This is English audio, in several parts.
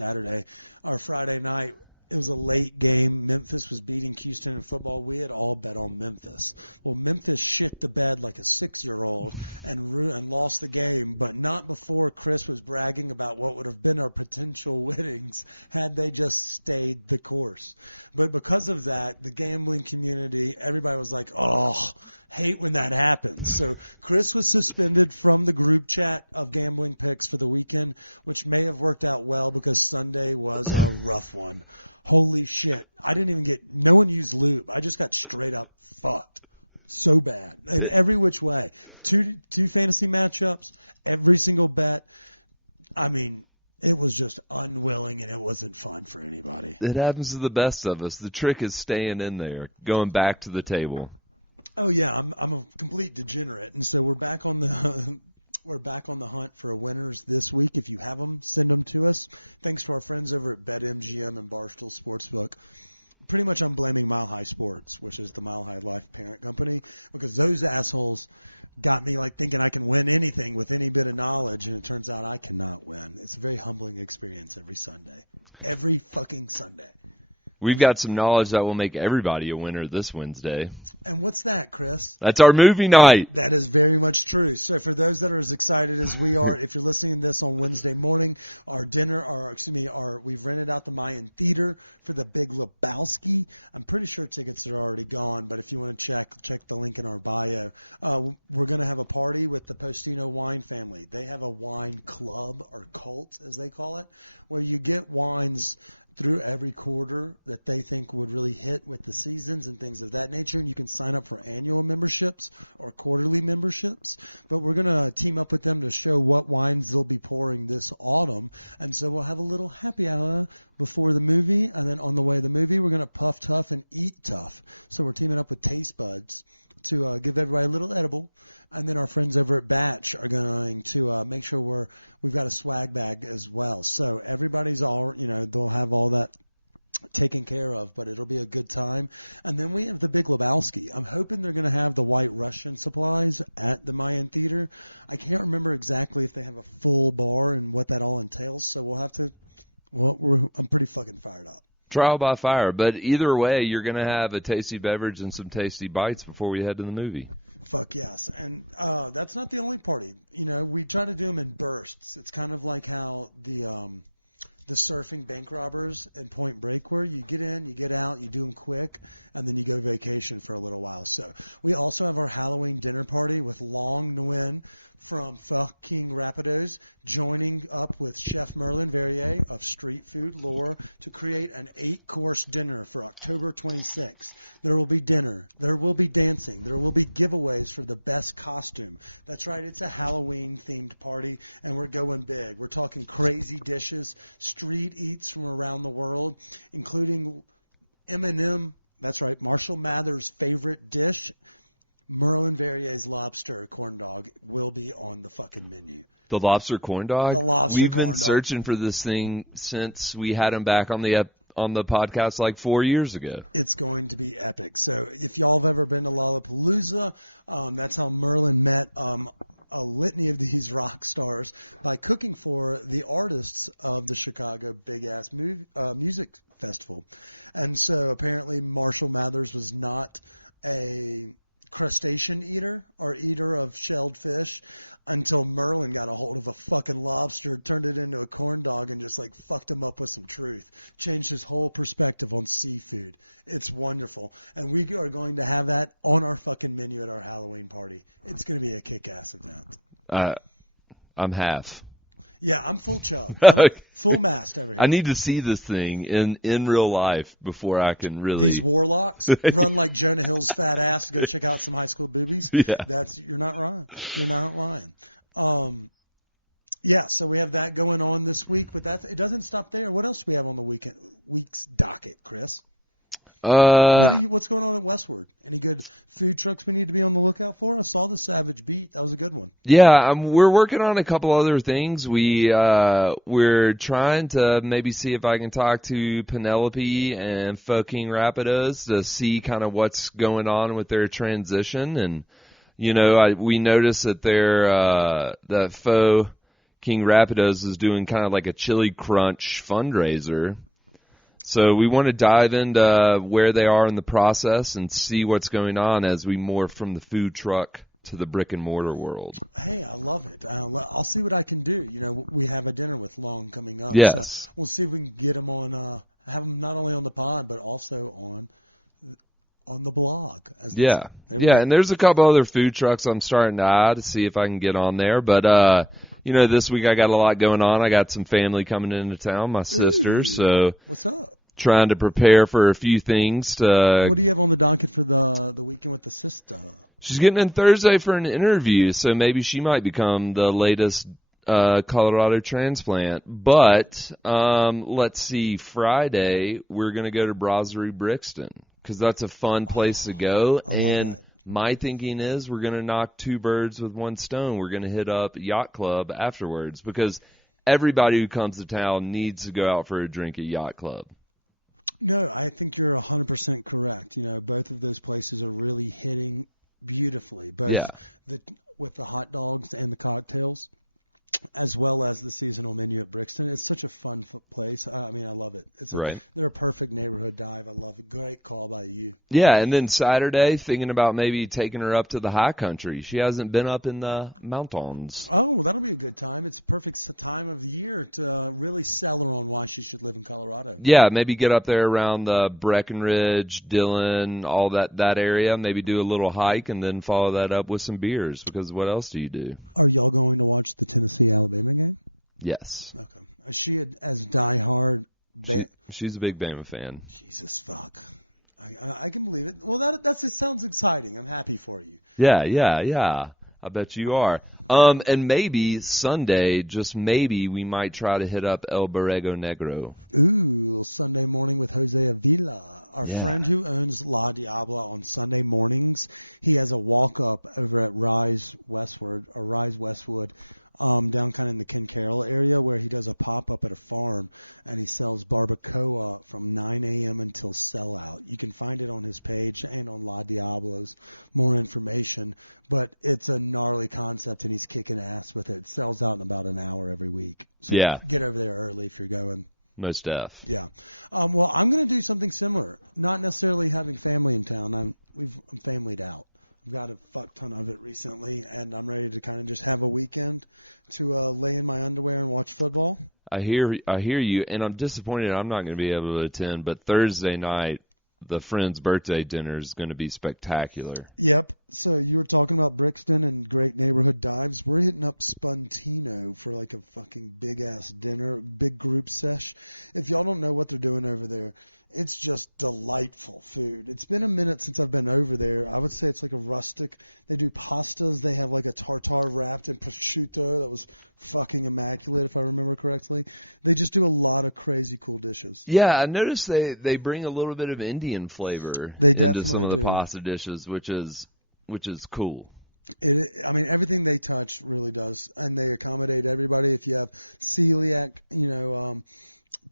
Saturday or Friday night. It was a late game. Memphis was beating Houston in football. We had all bet on Memphis. Well, Memphis shit the bed like a 6-year-old and lost the game, but not before Chris was bragging about what would have been our potential winnings had they just stayed the course. But because of that, the gambling community, everybody was like, oh, hate when that happens. So Chris was suspended from the group chat of gambling picks for the weekend, which may have worked out well because Sunday was a rough one. Holy shit. No one used lube. I just got straight up fucked. So bad. In every which way. Two fantasy matchups, every single bet. I mean, it was just unwilling and it wasn't fun for anybody. It happens to the best of us. The trick is staying in there, going back to the table. Oh yeah, I'm a complete degenerate, and so we're back on the hunt for winners this week. If you have them, send them to us. Thanks to our friends over at BetMGM and Barstool Sportsbook. Pretty much I'm blaming Mile High Sports, which is the Mile High Life parent company, because those assholes got me like thinking I can win anything with any bit of knowledge, and it turns out I cannot win. It's a very humbling experience every Sunday. Every fucking Sunday. We've got some knowledge that will make everybody a winner this Wednesday. And what's that, Chris? That's our movie night. That is very much true. So for those that are as excited as we are, if you're listening to this on Wednesday morning, we've rented out the Mayan Theater for the Big Lebowski. I'm pretty sure tickets are already gone, but if you want to check the link in our bio. We're going to have a party with the Postino wine family. They have a wine club, or cult as they call it, where you get wines through every quarter that they think would really hit with the seasons and things of that nature. And you can sign up for annual memberships or quarterly memberships. But we're going to team up with them to show what wines they'll be pouring this autumn. And so we'll have a little happy hour before the movie. And then on the way to the movie, we're going to puff tough and eat tough. So we're teaming up with Taste Buds to give everybody a little edible. And then our friends over at Batch are going to make sure we've got a swag bag as well. So everybody's they'll have all that taken care of, but it'll be a good time. And then we have the Big Lebowski. I'm hoping they're going to have the White Russian supplies at the Mayan Theater. I can't remember exactly if they have a full bar and what that all entails. So we'll have to, I'm pretty fucking fired up. Trial by fire. But either way, you're going to have a tasty beverage and some tasty bites before we head to the movie. Fuck yes. And that's not the only party. We try to do them in bursts. It's kind of like how the surfing bank robbers in Point Break, where you get in, you get out, you do them quick, and then you go vacation for a little while. So we also have our Halloween dinner party with Long Nguyen from fucking Rapidos joining up with Chef Merlin Verrier of Street Food Lore to create an 8-course dinner for October 26th. There will be dinner. There will be dancing. There will be giveaways for the best costume. That's right. It's a Halloween-themed party, and we're going big. We're talking crazy dishes, street eats from around the world, including M&M. That's right. Marshall Mather's favorite dish, Merlin Verrier's lobster corn dog, will be on the fucking menu. The lobster corn dog? The lobster We've corn been dog. searching for this thing since we had him back on the podcast like 4 years ago. It's going to be epic. So if y'all have ever been to Lollapalooza, that's how Merlin met a litany of these rock stars by cooking for the artists of the Chicago Big Ass Music Festival. And so apparently Marshall Mathers was not a crustacean eater or eater of shelled fish until Merlin got a hold of a fucking lobster, turned it into a corn dog, and just like fucked him up with some truth. Changed his whole perspective on seafood. It's wonderful. And we are going to have that on our fucking menu at our Halloween party. It's going to be a kick-ass event. I'm half. Yeah, I'm full chub. I'm full mast over here. I need to see this thing in real life before I can really. These warlocks run like Jonah Hill's fat ass to go check out some high school boobies. Yeah. You're not wrong. You're not lying. Yeah, so we have that going on this week, but it doesn't stop there. What else do we have on the week's docket, Chris? What's going on at Westward? Any good food trucks we need to be on the lookout for? I saw the Savage Beat. That was a good one. Yeah, we're working on a couple other things. We're trying to maybe see if I can talk to Penelope and fucking Rapidos to see kind of what's going on with their transition. And we noticed that their that faux King Rapidos is doing kind of like a Chili Crunch fundraiser. So we want to dive into where they are in the process and see what's going on as we morph from the food truck to the brick and mortar world. Hey, I love it. I'll see what I can do. You know, we have a dinner with Long coming up. Yes. So we'll see if we can get him on, have him not only on the pod, but also on the blog. Yeah. And there's a couple other food trucks I'm starting to eye to see if I can get on there. But, you know, this week I got a lot going on. I got some family coming into town, my sisters. So what's up? Trying to prepare for a few things. What do you have on the docket for the weekend with the sister? She's getting in Thursday for an interview, so maybe she might become the latest Colorado transplant. But let's see, Friday we're going to go to Brasserie Brixton because that's a fun place to go. And my thinking is we're going to knock two birds with one stone. We're going to hit up Yacht Club afterwards because everybody who comes to town needs to go out for a drink at Yacht Club. No, I think you're 100% correct. You know, both of those places are really hitting beautifully, both with the hot dogs and the cocktails, as well as the seasonal menu at Brixton. It's such a fun place. I mean, I love it. They're a perfect neighborhood dive. I love it. Great call by you. Yeah, and then Saturday, thinking about maybe taking her up to the high country. She hasn't been up in the mountains. Oh, well, that'll be a good time. It's a perfect time of the year to really sell her on why she should live in Colorado. Yeah, maybe get up there around the Breckenridge, Dillon, all that area. Maybe do a little hike and then follow that up with some beers because what else do you do? Are y'all going to watch the Tennessee-Alabama game? Yes. Okay. Is she as diehard? She's a big Bama fan. Jesus fuck. I can believe it. Well, it sounds exciting. I'm happy for you. Yeah. I bet you are. And maybe Sunday, just maybe, we might try to hit up El Borrego Negro. Ooh, Sunday morning with Jose Avila. Our friend who owns La Diabla on Sunday mornings, he has a walk-up over at Rise Westwood, down kind of in the Ken Carroll area where he does a pop-up at a farm, and he sells barbacoa from 9 a.m. until sellout. You can find it on his page and on La Diabla's. More information, but it's a gnarly concept, and he's kicking ass with it. It sells out in about an hour every week. So get over there early if you're going. Most def. Yeah. Well, I'm going to do something similar. Not necessarily having family in town. I'm familyed out. I've got a fuck ton of it recently, and I'm ready to kind of just have a weekend to lay in my underwear and watch football. I hear you, and I'm disappointed I'm not going to be able to attend, but Thursday night, the friend's birthday dinner is going to be spectacular. Yep. So you were talking about Brixton and great neighborhood dives. We're hitting up Spuntino for like a fucking big-ass dinner, big group sesh. If y'all don't know what they're doing over there, it's just delightful food. It's been a minute since I've been over there. I would say it's like a rustic. They do pastas. They have like a tartare wrapped in prosciutto that was fucking immaculate, if I remember correctly. They just do a lot of crazy cool dishes. Yeah, I noticed they bring a little bit of Indian flavor into some of the pasta dishes, which is cool. I mean, everything they touch really does, and they accommodate everybody. If you have celiac,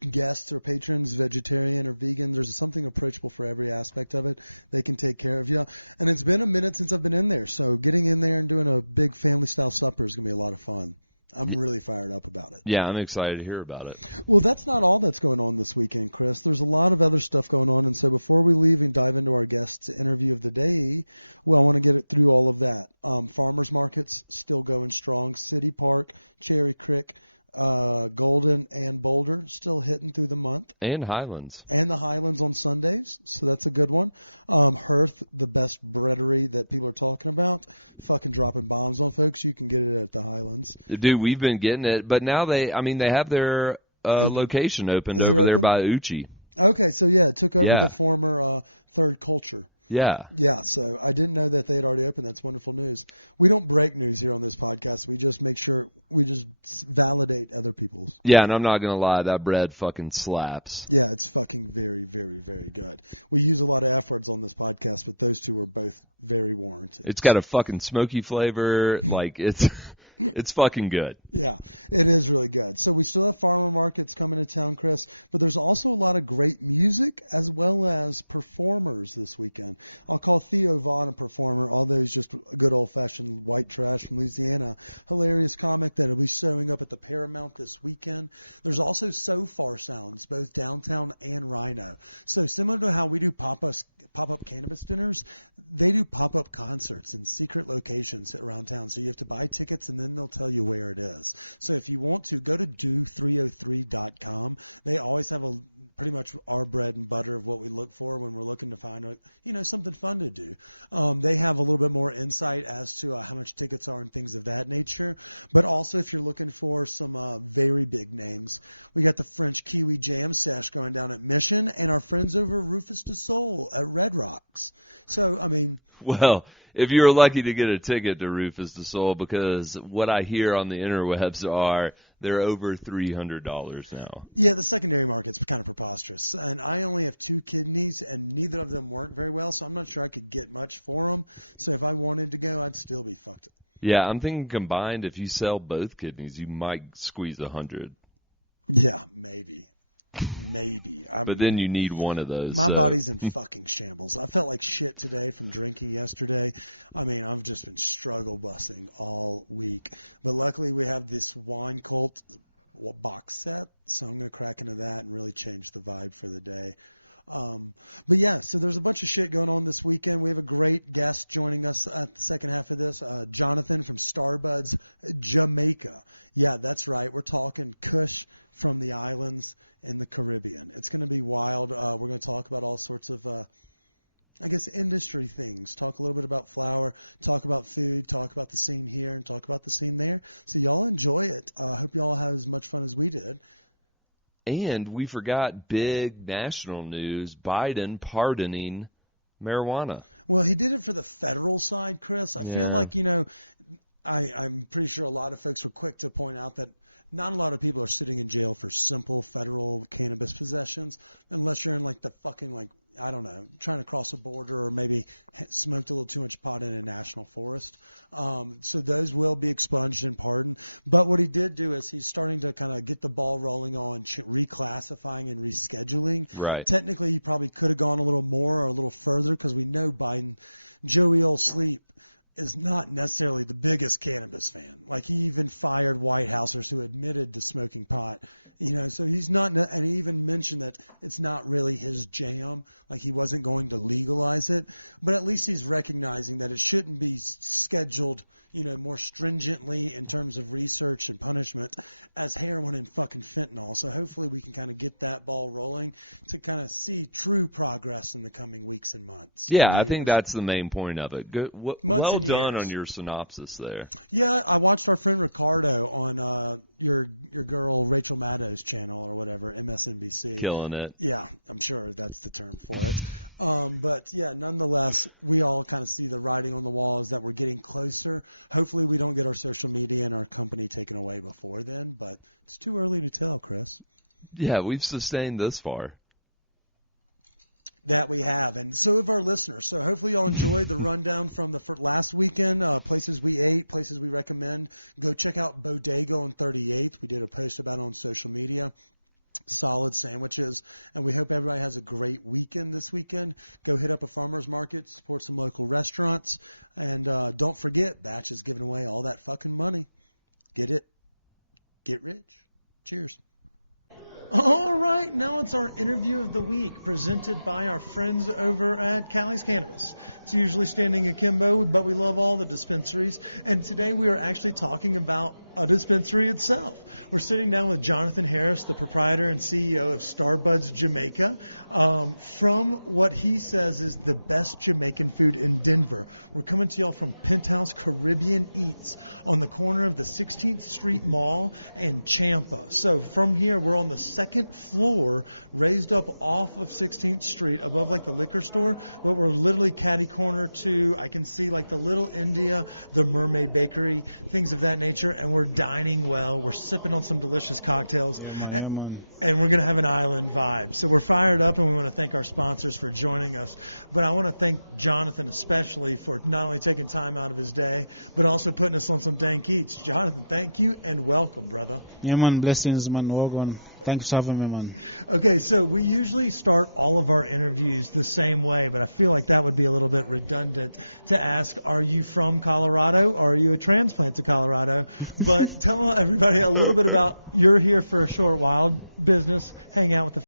guests or patrons, vegetarian or vegan, there's something approachable for every aspect of it. They can take care of you. And it's been a minute since I've been in there, so getting in there and doing a big family-style supper is going to be a lot of fun. I'm really fired up about it. Yeah, I'm excited to hear about it. Well, that's not all that's going on this weekend, Chris. There's a lot of other stuff going on, and so before we leave and dive into our guest's interview of the day, well, I want to get it through all of that. Farmers markets still going strong. City Park, Cherry Creek, Golden and Boulder still hitting through the month. And Highlands. And the Highlands on Sundays, so that's a good one. Hearth, the best breadery that people are talking about, fucking dropping bombs on folks. You can get it at the Highlands. Dude, we've been getting it, but now they have their location opened over there by Uchi. Okay, so it took over the former Third Culture. Yeah, so I didn't know that they had already opened. That's wonderful news. We don't break news here on this podcast. We just make sure we just validate other people's. Yeah, and I'm not going to lie, that bread fucking slaps. Yeah, it's fucking very, very, very good. We use a lot of F words on this podcast, but those two are both very warranted. It's got a fucking smoky flavor. Like, it's It's fucking good. Yeah, it is really good. So we still have farmer markets coming to town, Chris, but there's also a lot of great music as well as performers this weekend. I'll call Theo Vaughn a performer, although he's just a good old-fashioned white trash from Louisiana. Hilarious comic that will be showing up at the Paramount this weekend. There's also So Far Sounds, both downtown and Rhino. So similar to how we do pop-up cannabis dinners, they do pop-up concerts in secret locations around town. So you have to buy tickets and then they'll tell you where it is. So if you want to, go to do303.com. They always have pretty much our bread and butter of what we look for when we're looking to find something fun to do. They have a little bit more insight as to how much tickets are and things of that nature. But also if you're looking for some very big names, we got the French Kiwi Jam Sesh going down at Mission and our friends over Rufus de Soul at Red Rocks. So, I mean... Well, if you were lucky to get a ticket to Rufus de Soul, because what I hear on the interwebs are they're over $300 now. Yeah, the secondary market's kind of preposterous. And I only have 2 kidneys, and neither of them work very well, so I'm not sure I could get much for them. So if I wanted to go, I'd still be fucked. Yeah, I'm thinking combined, if you sell both kidneys, you might squeeze 100. Yeah, maybe. But then you need one of those. My body's in fucking shambles. I felt like shit today from drinking yesterday. I mean, I've just been struggle busting all week. But luckily we have this Wine Cult box set, so I'm going to crack into that and really change the vibe for the day. But yeah, so there's a bunch of shit going on this weekend. We have a great guest joining us at the second half of this, Jonathan from Starbud's Jamaica. Yeah, that's right. We're talking Kush from the islands in the Caribbean. It's going to be wild. We're going to talk about all sorts of, industry things. Talk a little bit about flour, talk about food, talk about the scene here, and talk about the scene there. So y'all enjoy it. I hope y'all have as much fun as we did. And we forgot big national news, Biden pardoning marijuana. Well, he did it for the federal side, Chris. I feel like, I'm pretty sure a lot of folks were quick to point out that not a lot of people are sitting in jail for simple federal cannabis possessions unless you're in like the fucking I don't know, trying to cross a border or maybe smoked a little too much pot in a national forest. So those will be expunged and pardoned. But what he did do is he's starting to kind of get the ball rolling on reclassifying and rescheduling. Right. Technically, he probably could have gone a little more or a little further because we know Biden, Joey Old Sleep, is not necessarily the biggest cannabis fan. Like, he even fired White Housers who admitted to smoking pot. So he's not, and he even mentioned that it's not really his jam, like he wasn't going to legalize it, but at least he's recognizing that it shouldn't be scheduled, more stringently in terms of research and punishment as heroin and fucking fentanyl. So hopefully we can kind of get that ball rolling to kind of see true progress in the coming weeks and months. Yeah, I think that's the main point of it. Good, well done on your synopsis there. Yeah, I watched our friend Ricardo on your girl Rachel Maddow's channel or whatever, MSNBC. Killing it. Yeah, I'm sure that's the term for it. But yeah, nonetheless, we all kind of see the writing on the wall is that we're getting closer. Hopefully we don't get our social media and our company taken away before then, but it's too early to tell, Chris. Yeah, we've sustained this far. That we have, and so have our listeners. So hopefully y'all enjoyed the rundown from the last weekend, places we ate, places we recommend. Go check out Bodega on 38th. We did a post about it on social media. Solid sandwiches, and we hope everybody has a great weekend this weekend. Go hit up a farmer's market, support some local restaurants, and don't forget, Batch is giving away all that fucking money. Get it. Get rich. Cheers. All right, now it's our interview of the week, presented by our friends over at Callie's Cannabis. It's usually Standing Akimbo, but we love all the dispensaries, and today we are actually talking about a dispensary itself. We're sitting down with Jonathan Harris, the proprietor and CEO of Starbud's Jamaica, from what he says is the best Jamaican food in Denver. We're coming to y'all from Penthouse Caribbean Eats on the corner of the 16th Street Mall and Champa. So from here, we're on the second floor raised up off of 16th Street above like the liquor store, but we're literally catty corner to, I can see like the Little India, the Mermaid Bakery, things of that nature, and we're dining well. We're sipping on some delicious cocktails, and we're going to have an island vibe. So we're fired up, and we want to thank our sponsors for joining us. But I want to thank Jonathan especially for not only taking time out of his day, but also putting us on some dank eats. Jonathan, thank you and welcome, brother. Yeah, man. Blessings, man. Welcome. Thanks for having me, man. Okay, so we usually start all of our interviews the same way, but I feel like that would be a little bit redundant to ask, are you from Colorado or are you a transplant to Colorado? But tell everybody a little bit about, you're here for a short while, business, hang out with the